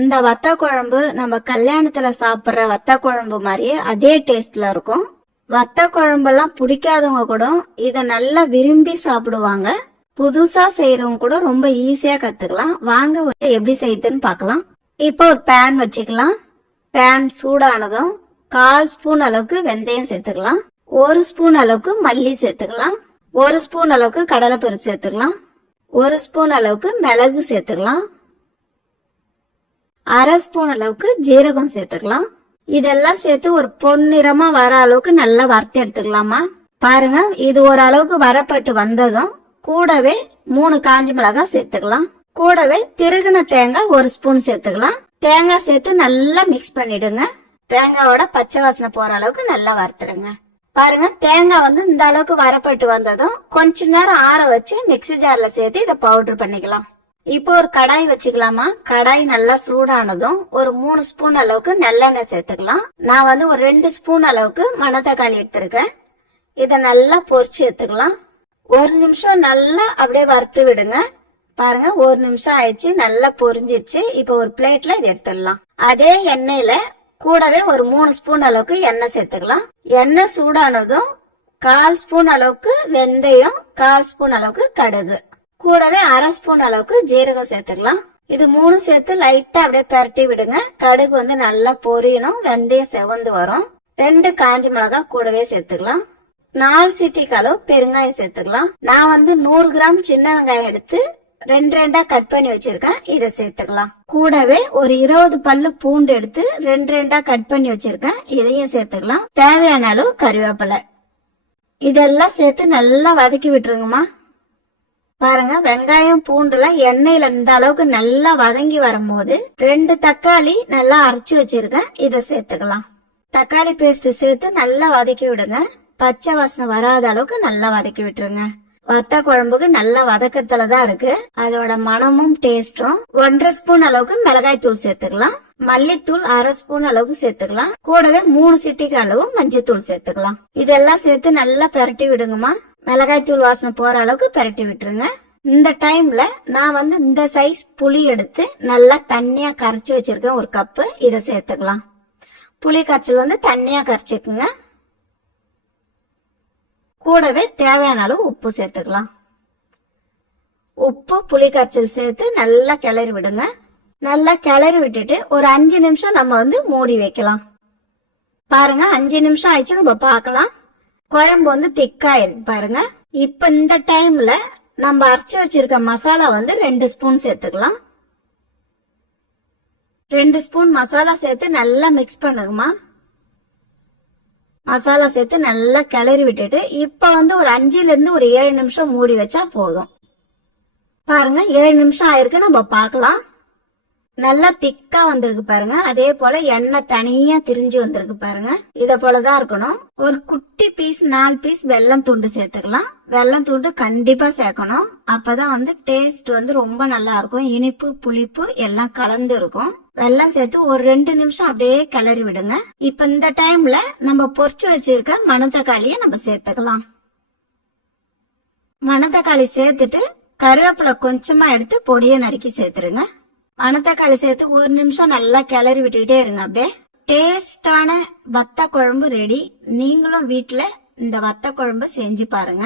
இந்த வத்த குழம்பு நம்ம கல்யாணத்துல சாப்பிடுற வத்த குழம்பு மாதிரியே அதே டேஸ்ட்ல இருக்கும். வத்த குழம்பெல்லாம் பிடிக்காதவங்க கூட இத நல்லா விரும்பி சாப்பிடுவாங்க. புதுசா செய்யறவங்க கூட ரொம்ப ஈஸியா கத்துக்கலாம். வாங்க எப்படி செய்யுதுன்னு பார்க்கலாம். இப்போ ஒரு பேன் வச்சுக்கலாம். பேன் சூடானதும் 1/4 ஸ்பூன் அளவுக்கு வெந்தயம் சேர்த்துக்கலாம். 1 ஸ்பூன் அளவுக்கு மல்லி சேர்த்துக்கலாம். 1 ஸ்பூன் அளவுக்கு கடலைப்பருப்பு சேர்த்துக்கலாம். 1 ஸ்பூன் அளவுக்கு மிளகு சேர்த்துக்கலாம். 1/2 ஸ்பூன் அளவுக்கு ஜீரகம் சேர்த்துக்கலாம். இதெல்லாம் சேர்த்து ஒரு பொன்னிறமா வர அளவுக்கு நல்லா வறுத்து எடுத்துக்கலாமா. பாருங்க, இது ஒரு அளவுக்கு வரப்பட்டு வந்ததும் கூடவே 3 காஞ்ச மிளகாய் சேர்த்துக்கலாம். கூடவே திருகுன தேங்காய் 1 ஸ்பூன் சேர்த்துக்கலாம். தேங்காய் சேர்த்து நல்லா மிக்ஸ் பண்ணிடுங்க. தேங்காயோட பச்சை வாசனை போற அளவுக்கு நல்லா வறுத்துருங்க. பாருங்க, தேங்காய் இந்த அளவுக்கு வரப்பட்டு வந்ததும் கொஞ்ச நேரம் ஆற வச்சு மிக்ஸி ஜார்ல சேர்த்து இதை பவுடர் பண்ணிக்கலாம். இப்போ ஒரு கடாய் வச்சுக்கலாமா. கடாய் நல்லா சூடானதும் ஒரு 3 ஸ்பூன் அளவுக்கு நல்லெண்ணெய் சேர்த்துக்கலாம். நான் ஒரு 2 ஸ்பூன் அளவுக்கு மணத்தக்காளி எடுத்திருக்கேன். இத நல்லா பொரிச்சு எடுத்துக்கலாம். 1 நிமிஷம் நல்லா அப்படியே வறுத்து விடுங்க. பாருங்க, 1 நிமிஷம் ஆயிடுச்சு, நல்லா பொரிஞ்சிருச்சு. இப்போ ஒரு பிளேட்ல இதை எடுத்துடலாம். அதே எண்ணெயில கூடவே ஒரு 3 ஸ்பூன் அளவுக்கு எண்ணெய் சேர்த்துக்கலாம். எண்ணெய் சூடானதும் 1/4 ஸ்பூன் அளவுக்கு வெந்தயம், 1/4 ஸ்பூன் அளவுக்கு கடுகு, கூடவே 1/2 ஸ்பூன் அளவுக்கு ஜீரகம் சேர்த்துக்கலாம். இது 3 சேர்த்து லைட்டா அப்படியே பரட்டி விடுங்க. கடுகு நல்லா பொரியணும், வெந்தயம் செவந்து வரும். 2 காஞ்ச மிளகாய் கூடவே சேர்த்துக்கலாம். 4 சிட்டிக்கு அளவு பெருங்காயம் சேர்த்துக்கலாம். நான் 100 கிராம் சின்ன வெங்காயம் எடுத்து 2 கட் பண்ணி வச்சிருக்கேன். இதை சேர்த்துக்கலாம். கூடவே ஒரு 20 பல்லு பூண்டு எடுத்து 2 கட் பண்ணி வச்சிருக்கேன். இதையும் சேர்த்துக்கலாம். தேவையான அளவு கறிவேப்பிலை. இதெல்லாம் சேர்த்து நல்லா வதக்கி விட்டுருங்கம்மா. பாருங்க, வெங்காயம் பூண்டுலாம் எண்ணெயில இந்த அளவுக்கு நல்லா வதங்கி வரும்போது 2 தக்காளி நல்லா அரைச்சு வச்சிருக்கேன். இதை சேர்த்துக்கலாம். தக்காளி பேஸ்ட் சேர்த்து நல்லா வதக்கி விடுங்க. பச்சை வாசனை வராத அளவுக்கு நல்லா வதக்கி விட்டுருங்க. வத்த குழம்புக்கு நல்லா வதக்கறதுலதான் இருக்கு அதோட மனமும் டேஸ்டும். 1/2 ஸ்பூன் அளவுக்கு மிளகாய் தூள் சேர்த்துக்கலாம். மல்லித்தூள் 1/2 ஸ்பூன் அளவுக்கு சேர்த்துக்கலாம். கூடவே 3 சிட்டிக்கு அளவு மஞ்சத்தூள் சேர்த்துக்கலாம். இதெல்லாம் சேர்த்து நல்லா பெரட்டி விடுங்கம்மா. மிளகாய் தூள் வாசனை போற அளவுக்கு பெரட்டி விட்டுருங்க. இந்த டைம்ல நான் இந்த சைஸ் புளி எடுத்து நல்லா தண்ணியா கரைச்சி வச்சிருக்கேன். 1 கப்பு. இதை சேர்த்துக்கலாம். புளி கரைச்சல் தண்ணியா கரைச்சிக்குங்க. கூடவே தேவையான அளவு உப்பு சேர்த்துக்கலாம். உப்பு புளி கரைச்சல் சேர்த்து நல்லா கிளறி விடுங்க. நல்லா கிளறி விட்டுட்டு ஒரு 5 நிமிஷம் நம்ம மூடி வைக்கலாம். பாருங்க, 5 நிமிஷம் ஆயிடுச்சு. நம்ம பார்க்கலாம். குழம்பு திக்காயிருக்கு பாருங்க. இப்ப இந்த டைம்ல நம்ம அரைச்சு வச்சிருக்க மசாலா 2 ஸ்பூன் சேர்த்துக்கலாம். 2 ஸ்பூன் மசாலா சேர்த்து நல்லா மிக்ஸ் பண்ணுங்கம்மா. மசாலா சேர்த்து நல்லா கிளறி விட்டுட்டு இப்ப ஒரு 5ல இருந்து ஒரு 7 நிமிஷம் மூடி வச்சா போதும். பாருங்க, 7 நிமிஷம் ஆயிருக்கு. நம்ம பார்க்கலாம். நல்லா திக்கா வந்திருக்கு பாருங்க. அதே போல எண்ணெய் தனியா திரிஞ்சு வந்திருக்கு பாருங்க. இத போலதான் இருக்கணும். ஒரு குட்டி பீஸ் 4 பீஸ் வெல்லம் துண்டு சேர்த்துக்கலாம். வெல்லம் துண்டு கண்டிப்பா சேர்க்கணும். அப்பதான் டேஸ்ட் ரொம்ப நல்லா இருக்கும். இனிப்பு புளிப்பு எல்லாம் கலந்து இருக்கும். வெல்லம் சேர்த்து ஒரு 2 நிமிஷம் அப்படியே கிளறி விடுங்க. இப்ப இந்த டைம்ல நம்ம பொரிச்சு வச்சிருக்க மணத்தக்காளிய நம்ம சேர்த்துக்கலாம். மணத்தக்காளி சேர்த்துட்டு கருவேப்பிலை கொஞ்சமா எடுத்து பொடியை நறுக்கி சேர்த்துருங்க. மணத்தக்காளி சேர்த்து 1 நிமிஷம் நல்லா கிளறி விட்டுக்கிட்டே இருங்க. அப்படியே டேஸ்டான வத்த குழம்பு ரெடி. நீங்களும் வீட்டுல இந்த வத்த குழம்பு செஞ்சு பாருங்க.